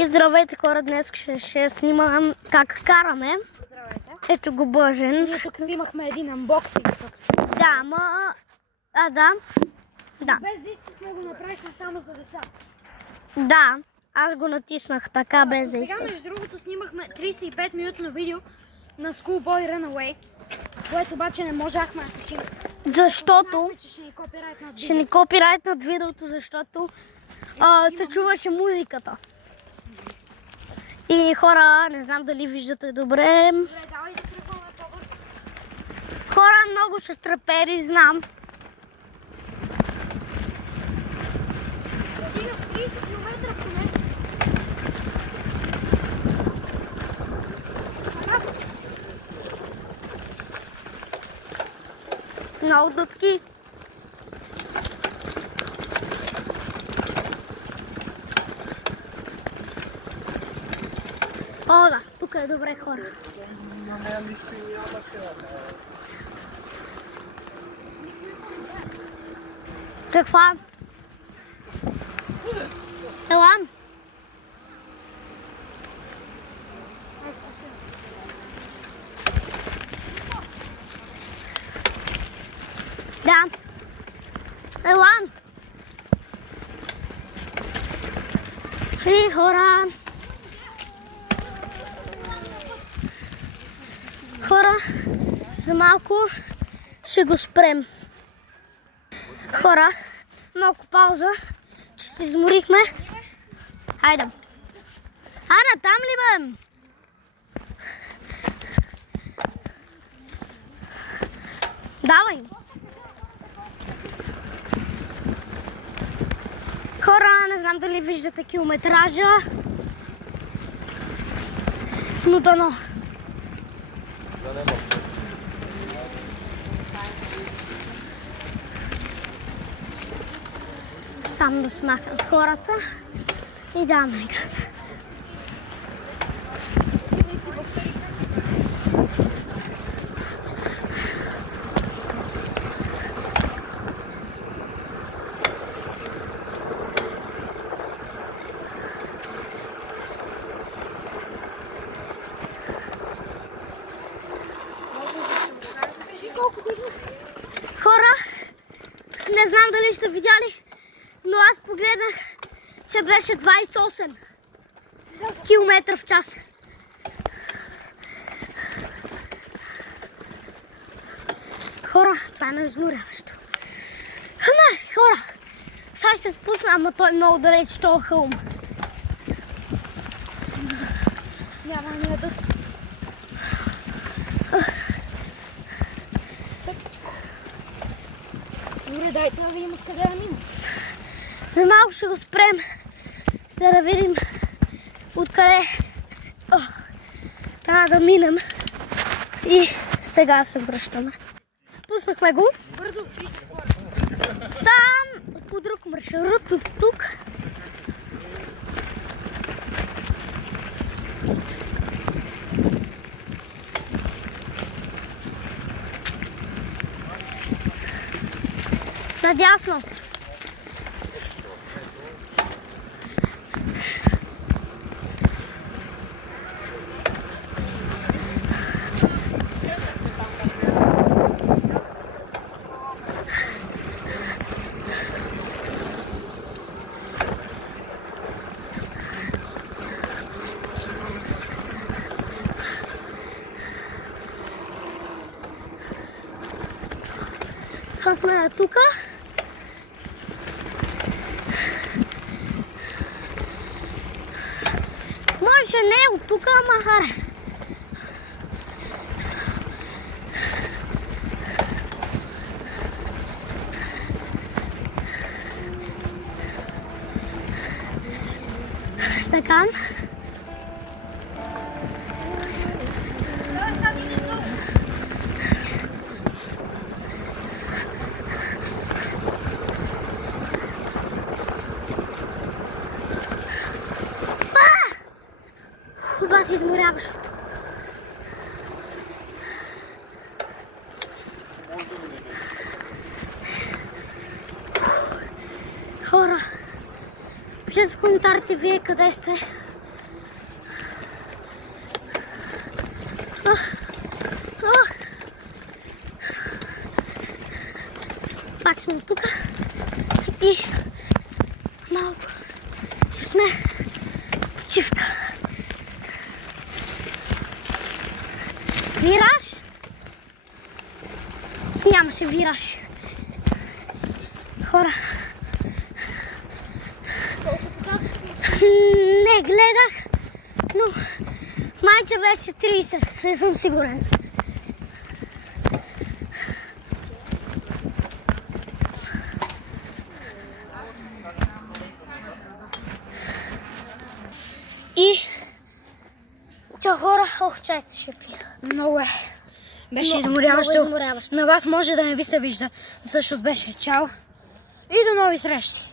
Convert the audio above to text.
И здравейте хора, днес ще снимам как караме. Здравейте. Ето го Божен. Ние тук снимахме един анбоксинг. Да, да. Без диски сме го направихме само за деца. Да, аз го натиснах така без да Сега искам. между другото снимахме 35 минутно видео на Schoolboy Runaway, което обаче не можахме да качим. Защото Че ще ни копирайтнат ще ни копирайтнат видеото, защото се чуваше музиката. И хора, не знам дали виждате добре. Добре, давай да тръгваме по-бързо. Хора, много ще трепери, знам. Стигаш 30 км поне. Много дупки. О, да, тук е добре, хора. Каква? Елан? Да. Елан? Хей, хора. Хора, за малко ще го спрем. Хора, малко пауза, че се изморихме. Хайде. Хайде, там ли бе? Давай. Хора, не знам дали виждате километража, но дано. Само да смахнат хората и даваме газ. Хора, не знам дали сте видяли, но аз погледнах, че беше 28 км в час. Хора, това е изморяващо. Не, хора, сега ще спусна, ама той е много далеч, този хълм. Няма ние да... Добре, дайте да видим откъде да минем. За малко ще го спрем, за да видим откъде трябва да минем. И сега се връщаме. Пуснахме го. Бързо, Сам по друг маршрут от тук. Надясно. Сме на тука. Може не от тука, ама харе. Така. Това си изморяващото. Хора, пишете в коментарите вие къде сте. Пак сме тук и малко ще сме почивка. Вираж? Нямаше вираж. Хора. Не гледах, но майче беше 30, не съм сигурен. И чао хора, чайта ще пия. Много е. Беше изморяващо. На вас може да не ви се вижда, но всъщност беше. Чао и до нови срещи!